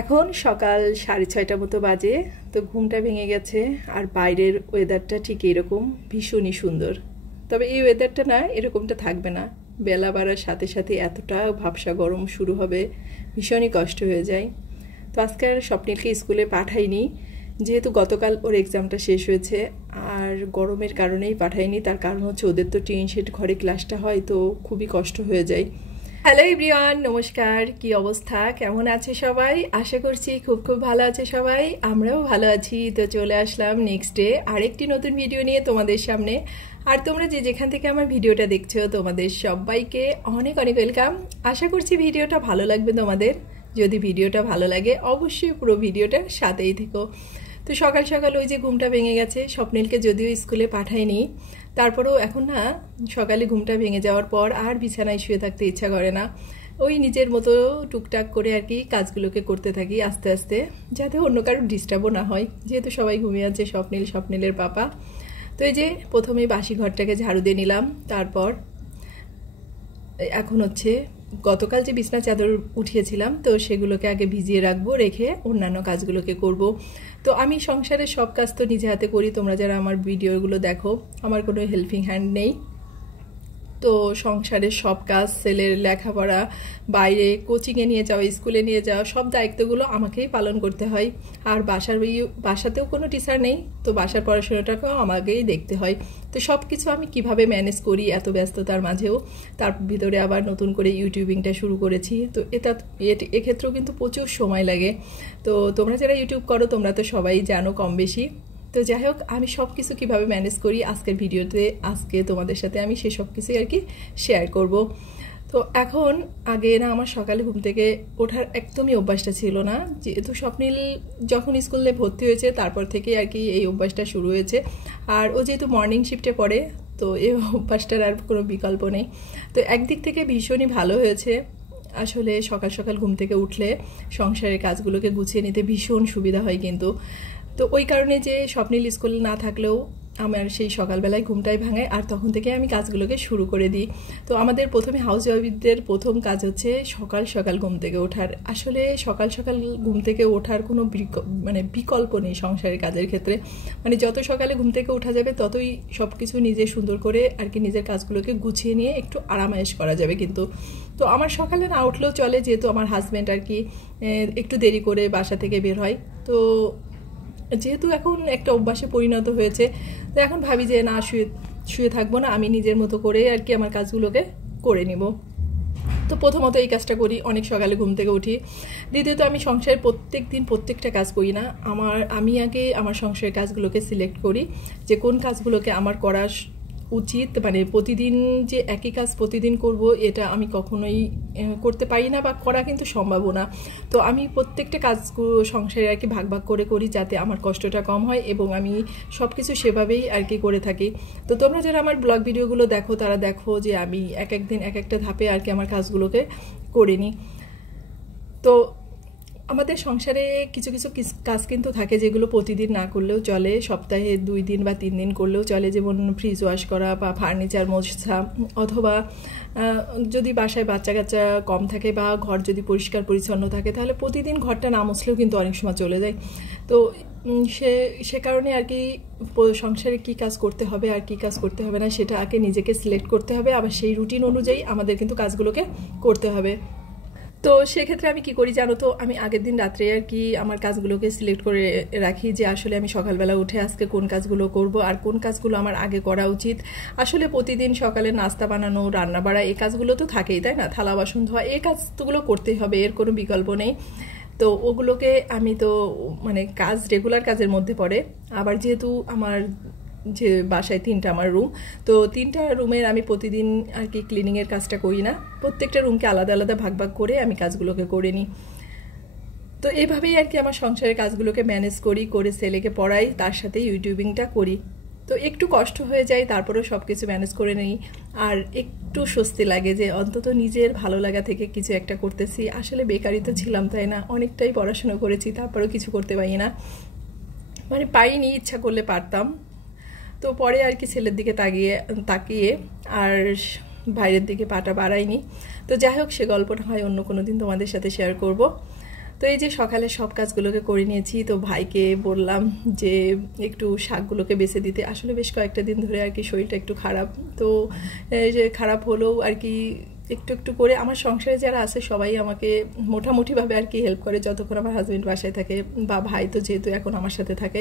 এখন সকাল সাড়ে ছয়টা মতো বাজে, তো ঘুমটা ভেঙে গেছে আর বাইরের ওয়েদারটা ঠিক এরকম ভীষণই সুন্দর। তবে এই ওয়েদারটা না এরকমটা থাকবে না। বেলা বাড়ার সাথে সাথে এতটা ভাবসা গরম শুরু হবে, ভীষণই কষ্ট হয়ে যায়। তো আজকে আর স্বপ্নীলকে স্কুলে পাঠাইনি, যেহেতু গতকাল ওর এক্সামটা শেষ হয়েছে, আর গরমের কারণেই পাঠাইনি, তার কারণ হচ্ছে ওদের তো টিন শেড ঘরে ক্লাসটা হয়, তো খুবই কষ্ট হয়ে যায়। হ্যালো ইব্রিয়ান নমস্কার। কি অবস্থা? কেমন আছে সবাই? আশা করছি খুব খুব ভালো আছে সবাই। আমরাও ভালো আছি। তো চলে আসলাম নেক্সট ডে আরেকটি নতুন ভিডিও নিয়ে তোমাদের সামনে। আর তোমরা যে যেখান থেকে আমার ভিডিওটা দেখছ, তোমাদের সবাইকে অনেক অনেক ওয়েলকাম আশা করছি ভিডিওটা ভালো লাগবে তোমাদের। যদি ভিডিওটা ভালো লাগে, অবশ্যই পুরো ভিডিওটা সাথেই থেকো। তো সকাল সকাল ওই যে ঘুমটা ভেঙে গেছে, স্বপ্নিলকে যদিও স্কুলে পাঠায়নি। তারপরেও এখন না, সকালে ঘুমটা ভেঙে যাওয়ার পর আর বিছানায় শুয়ে থাকতে ইচ্ছা করে না। ওই নিজের মতো টুকটাক করে আর কি কাজগুলোকে করতে থাকি আস্তে আস্তে, যাতে অন্য কারোর ডিস্টার্বও না হয়। যেহেতু সবাই ঘুমিয়ে আছে, স্বপ্নিল, স্বপ্নিলের পাপা। তো এই যে প্রথমেই বাসি ঘরটাকে ঝাড়ু দিয়ে নিলাম, তারপর এখন হচ্ছে গতকাল যে বিছনা চাদর উঠিয়েছিলাম, তো সেগুলোকে আগে ভিজিয়ে রাখব, রেখে অন্যান্য কাজগুলোকে করব। তো আমি সংসারের সব কাজ তো নিজে হাতে করি, তোমরা যারা আমার ভিডিওগুলো দেখো, আমার কোনো হেল্পিং হ্যান্ড নেই। তো সংসারের সব কাজ, ছেলের লেখাপড়া, বাইরে কোচিংয়ে নিয়ে যাওয়া স্কুলে নিয়ে যাওয়া, সব দায়িত্বগুলো আমাকেই পালন করতে হয়। আর বাসার বাসাতেও কোনো টিচার নেই, তো বাসার পড়াশোনাটাকেও আমাকেই দেখতে হয়। তো সব কিছু আমি কীভাবে ম্যানেজ করি এত ব্যস্ততার মাঝেও, তার ভিতরে আবার নতুন করে ইউটিউবিংটা শুরু করেছি। তো এটা এক্ষেত্রেও কিন্তু প্রচুর সময় লাগে। তো তোমরা যারা ইউটিউব করো, তোমরা তো সবাই জানো কম বেশি তো যাই হোক, আমি সব কিছু কীভাবে ম্যানেজ করি আজকের ভিডিওতে, আজকে তোমাদের সাথে আমি সে সব কিছুই আর কি শেয়ার করব। তো এখন, আগে না আমার সকালে ঘুম থেকে ওঠার একদমই অভ্যাসটা ছিল না। যেহেতু স্বপ্নিল যখন স্কুলে ভর্তি হয়েছে, তারপর থেকে আর কি এই অভ্যাসটা শুরু হয়েছে। আর ও যেহেতু মর্নিং শিফটে পড়ে, তো এই অভ্যাসটার আর কোনো বিকল্প নেই। তো একদিক থেকে ভীষণই ভালো হয়েছে। আসলে সকাল সকাল ঘুম থেকে উঠলে সংসারের কাজগুলোকে গুছিয়ে নিতে ভীষণ সুবিধা হয় কিন্তু। তো ওই কারণে যে স্বপ্নিল স্কুল না থাকলেও আমার সেই সকালবেলায় ঘুমটাই ভাঙায় আর তখন থেকে আমি কাজগুলোকে শুরু করে দিই। তো আমাদের প্রথমে হাউস ওয়াইফদের প্রথম কাজ হচ্ছে সকাল সকাল ঘুম থেকে ওঠার। আসলে সকাল সকাল ঘুম থেকে ওঠার কোনো মানে বিকল্প নেই সংসারের কাজের ক্ষেত্রে। মানে যত সকালে ঘুম থেকে ওঠা যাবে, ততই সব কিছু নিজে সুন্দর করে আর কি নিজের কাজগুলোকে গুছিয়ে নিয়ে একটু আরামায়েশ করা যাবে কিন্তু। তো আমার সকালে না উঠলেও চলে, যেহেতু আমার হাজব্যান্ড আর কি একটু দেরি করে বাসা থেকে বের হয়। তো যেহেতু এখন একটা অভ্যাসে পরিণত হয়েছে, তো এখন ভাবি যে না, শুয়ে শুয়ে থাকব না, আমি নিজের মতো করে আর কি আমার কাজগুলোকে করে নিব। তো প্রথমত এই কাজটা করি, অনেক সকালে ঘুম থেকে উঠি। দ্বিতীয়ত আমি সংসারের প্রত্যেক দিন প্রত্যেকটা কাজ করি না। আমার, আমি আগে আমার সংসারের কাজগুলোকে সিলেক্ট করি, যে কোন কাজগুলোকে আমার করা উচিত মানে প্রতিদিন যে একই কাজ প্রতিদিন করব, এটা আমি কখনোই করতে পারি না বা করা কিন্তু সম্ভব না। তো আমি প্রত্যেকটা কাজ সংসারে আর কি ভাগ ভাগ করে করি যাতে আমার কষ্টটা কম হয় এবং আমি সব কিছু সেভাবেই আর কি করে থাকি। তো তোমরা যারা আমার ব্লগ ভিডিওগুলো দেখো, তারা দেখো যে আমি এক এক দিন এক একটা ধাপে আর কি আমার কাজগুলোকে করে নিই তো আমাদের সংসারে কিছু কিছু কাজ কিন্তু থাকে যেগুলো প্রতিদিন না করলেও চলে। সপ্তাহে দুই দিন বা তিন দিন করলেও চলে, যেমন ফ্রিজ ওয়াশ করা বা ফার্নিচার মোছা অথবা যদি বাসায় বাচ্চা কাচ্চা কম থাকে বা ঘর যদি পরিষ্কার পরিচ্ছন্ন থাকে, তাহলে প্রতিদিন ঘরটা না মুছলেও কিন্তু অনেক সময় চলে যায়। তো সে সে কারণে আর কি সংসারে কি কাজ করতে হবে আর কি কাজ করতে হবে না, সেটা আগে নিজেকে সিলেক্ট করতে হবে। আবার সেই রুটিন অনুযায়ী আমাদের কিন্তু কাজগুলোকে করতে হবে। তো সেক্ষেত্রে আমি কি করি জানো তো? আমি আগের দিন রাত্রে আর কি আমার কাজগুলোকে সিলেক্ট করে রাখি যে আসলে আমি সকালবেলা উঠে আজকে কোন কাজগুলো করব আর কোন কাজগুলো আমার আগে করা উচিত। আসলে প্রতিদিন সকালে নাস্তা বানানো, রান্না বাড়া এই কাজগুলো তো থাকেই, তাই না? থালা, বাসন ধোয়া, এই কাজগুলো করতেই হবে, এর কোনো বিকল্প নেই। তো ওগুলোকে আমি তো মানে কাজ রেগুলার কাজের মধ্যে পড়ে। আবার যেহেতু আমার যে বাসায় তিনটা আমার রুম তো তিনটা রুমের আমি প্রতিদিন আর কি ক্লিনিংয়ের কাজটা করি না। প্রত্যেকটা রুমকে আলাদা আলাদা ভাগ ভাগ করে আমি কাজগুলোকে করে নিই। তো এইভাবেই আর কি আমার সংসারের কাজগুলোকে ম্যানেজ করি, করে ছেলেকে পড়াই, তার সাথে ইউটিউবিংটা করি। তো একটু কষ্ট হয়ে যায়, তারপরেও সব কিছু ম্যানেজ করে নিই। আর একটু স্বস্তি লাগে যে অন্তত নিজের ভালো লাগা থেকে কিছু একটা করতেছি। আসলে বেকারি তো ছিলাম, তাই না? অনেকটাই পড়াশুনো করেছি, তারপরেও কিছু করতে পারি না। মানে পাইনি, ইচ্ছা করলে পারতাম। তো পরে আর কি ছেলের দিকে তাকিয়ে তাকিয়ে আর বাইরের দিকে পাটা বাড়াইনি। তো যাই হোক, সে গল্পটা হয় অন্য কোনো দিন তোমাদের সাথে শেয়ার করব। তো এই যে সকালে সব কাজগুলোকে করে নিয়েছি, তো ভাইকে বললাম যে একটু শাকগুলোকে বেছে দিতে। আসলে বেশ কয়েকটা দিন ধরে আর কি শরীরটা একটু খারাপ। তো যে খারাপ হলেও আর কি একটু একটু করে আমার সংসারে যারা আছে সবাই আমাকে মোটামুটিভাবে আর কি হেল্প করে। যতক্ষণ আমার হাজব্যান্ড বাসায় থাকে বা ভাই তো যেহেতু এখন আমার সাথে থাকে।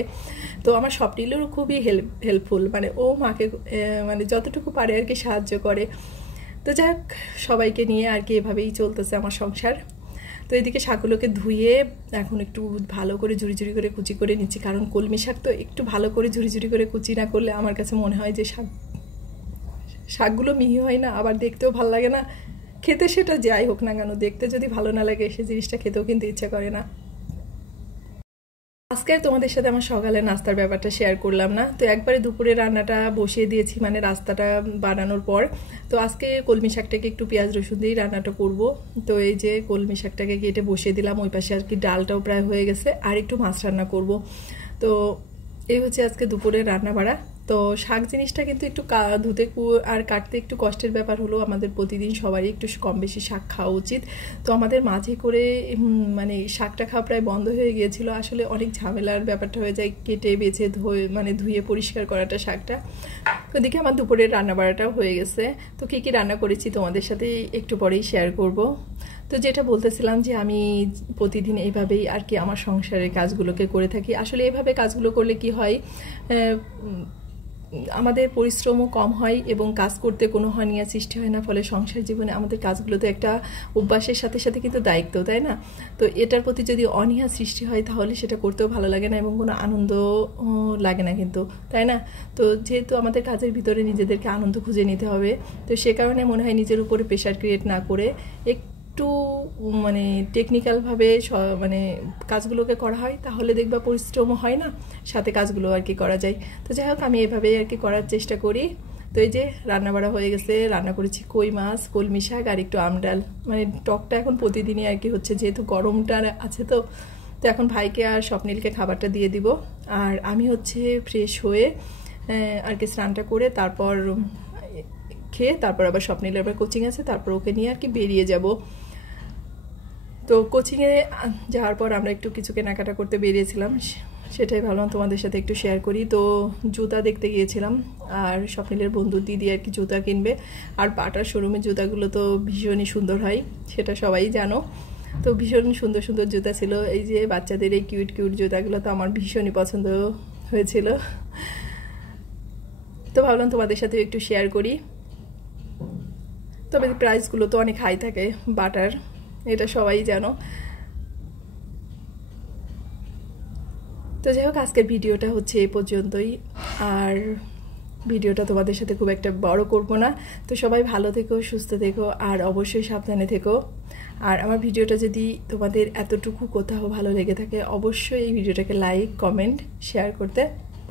তো আমার স্বপ্নিলেরও খুবই হেল্প হেল্পফুল মানে ও মাকে মানে যতটুকু পারে আর কি সাহায্য করে। তো যাক সবাইকে নিয়ে আর কি এভাবেই চলতেছে আমার সংসার। তো এদিকে শাকগুলোকে ধুয়ে এখন একটু ভালো করে ঝুড়ি ঝুড়ি করে কুচি করে নিচ্ছি। কারণ কলমি শাক তো একটু ভালো করে ঝুড়ি ঝুড়ি করে কুচি না করলে আমার কাছে মনে হয় যে শাক শাকগুলো মিহি হয় না, আবার দেখতেও ভালো লাগে না। খেতে সেটা যাই হোক না কেন, দেখতে যদি ভালো না লাগে, সে জিনিসটা খেতেও কিন্তু ইচ্ছা করে না। আজকে তোমাদের সাথে আমার সকালে নাস্তার ব্যাপারটা শেয়ার করলাম না। তো একবারে দুপুরে রান্নাটা বসিয়ে দিয়েছি মানে রাস্তাটা বানানোর পর। তো আজকে কলমি শাকটাকে একটু পেঁয়াজ রসুন দিয়েই রান্নাটা করব। তো এই যে কলমি শাকটাকে কেটে বসিয়ে দিলাম, ওই পাশে আর কি ডালটাও প্রায় হয়ে গেছে, আর একটু মাছ রান্না করব। তো এই হচ্ছে আজকে দুপুরে রান্না বাড়া তো শাক জিনিসটা কিন্তু একটু ধুতে আর কাটতে একটু কষ্টের ব্যাপার হলো আমাদের প্রতিদিন সবারই একটু কম বেশি শাক খাওয়া উচিত। তো আমাদের মাঝে করে মানে শাকটা খাওয়া প্রায় বন্ধ হয়ে গিয়েছিল। আসলে অনেক ঝামেলার ব্যাপারটা হয়ে যায়, কেটে, বেছে, ধুয়ে মানে ধুয়ে পরিষ্কার করাটা শাকটা। তো দেখি আমার দুপুরের রান্না বাড়াটাও হয়ে গেছে। তো কী কী রান্না করেছি তোমাদের সাথে একটু পরেই শেয়ার করব। তো যেটা বলতেছিলাম যে আমি প্রতিদিন এইভাবেই আর কি আমার সংসারের কাজগুলোকে করে থাকি। আসলে এভাবে কাজগুলো করলে কি হয় আমাদের পরিশ্রমও কম হয় এবং কাজ করতে কোনো হানিয়া সৃষ্টি হয় না, ফলে সংসার জীবনে আমাদের কাজগুলোতে একটা অভ্যাসের সাথে সাথে কিন্তু দায়িত্ব, তাই না? তো এটার প্রতি যদি অনীহা সৃষ্টি হয় তাহলে সেটা করতেও ভালো লাগে না এবং কোনো আনন্দ লাগে না কিন্তু, তাই না? তো যেহেতু আমাদের কাজের ভিতরে নিজেদেরকে আনন্দ খুঁজে নিতে হবে, তো সে কারণে মনে হয় নিজের উপরে প্রেশার ক্রিয়েট না করে এক একটু মানে টেকনিক্যালভাবে মানে কাজগুলোকে করা হয়, তাহলে দেখবা পরিশ্রমও হয় না, সাথে কাজগুলো আর কি করা যায়। তো যাই হোক, আমি এভাবেই আর কি করার চেষ্টা করি। তো এই যে রান্না বাড়া হয়ে গেছে, রান্না করেছি কই মাছ, কলমি শাক আর একটু আমডাল মানে টকটা এখন প্রতিদিনই আর কি হচ্ছে, যেহেতু গরমটা আছে তো তো এখন ভাইকে আর স্বপ্নীলকে খাবারটা দিয়ে দিব। আর আমি হচ্ছে ফ্রেশ হয়ে আর কি স্নানটা করে তারপর খেয়ে তারপর আবার স্বপ্নীলের আবার কোচিং আছে, তারপর ওকে নিয়ে আর কি বেরিয়ে যাব। তো কোচিংয়ে যাওয়ার পর আমরা একটু কিছু কেনাকাটা করতে বেরিয়েছিলাম। সেটাই ভাবলাম তোমাদের সাথে একটু শেয়ার করি। তো জুতা দেখতে গিয়েছিলাম, আর স্বপ্নিলের বন্ধু দিদি আর কি জুতা কিনবে। আর বাটার শোরুমে জুতাগুলো তো ভীষণই সুন্দর হয়, সেটা সবাই জানো। তো ভীষণ সুন্দর সুন্দর জুতা ছিল। এই যে বাচ্চাদের এই কিউট কিউট জুতাগুলো তো আমার ভীষণই পছন্দ হয়েছিল। তো ভাবলাম তোমাদের সাথে একটু শেয়ার করি। তবে প্রাইসগুলো তো অনেক হাই থাকে, বাটার। এটা সবাই জানো। তো যাই হোক, আজকের ভিডিওটা হচ্ছে এ পর্যন্তই। আর ভিডিওটা তোমাদের সাথে খুব একটা বড় করব না। তো সবাই ভালো থেকো, সুস্থ থেকো, আর অবশ্যই সাবধানে থেকো। আর আমার ভিডিওটা যদি তোমাদের এতটুকু কোথাও ভালো লেগে থাকে, অবশ্যই এই ভিডিওটাকে লাইক কমেন্ট শেয়ার করতে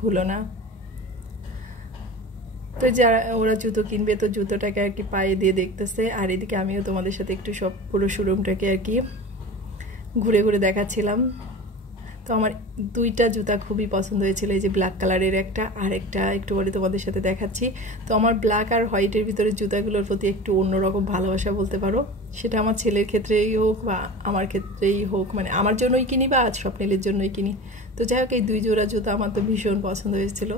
ভুলো না। তো যারা, ওরা জুতো কিনবে, তো জুতোটাকে আর কি পায়ে দিয়ে দেখতেছে। আর এদিকে আমিও তোমাদের সাথে একটু সব পুরো শোরুমটাকে আর কি ঘুরে ঘুরে দেখাচ্ছিলাম। তো আমার দুইটা জুতা খুবই পছন্দ হয়েছিল, এই যে ব্ল্যাক কালারের একটা আর একটা একটু পরে তোমাদের সাথে দেখাচ্ছি। তো আমার ব্ল্যাক আর হোয়াইটের ভিতরে জুতাগুলোর প্রতি একটু অন্যরকম ভালোবাসা বলতে পারো। সেটা আমার ছেলের ক্ষেত্রেই হোক বা আমার ক্ষেত্রেই হোক মানে আমার জন্যই কিনি বা আজ স্বপ্নেলের জন্যই কিনি। তো যাই হোক, এই দুই জোড়া জুতা আমার তো ভীষণ পছন্দ হয়েছিল।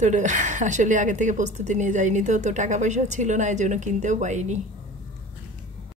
তো আসলে আগে থেকে প্রস্তুতি নিয়ে যাইনি তো তো টাকা পয়সা ছিল না এই জন্য কিনতেও পাইনি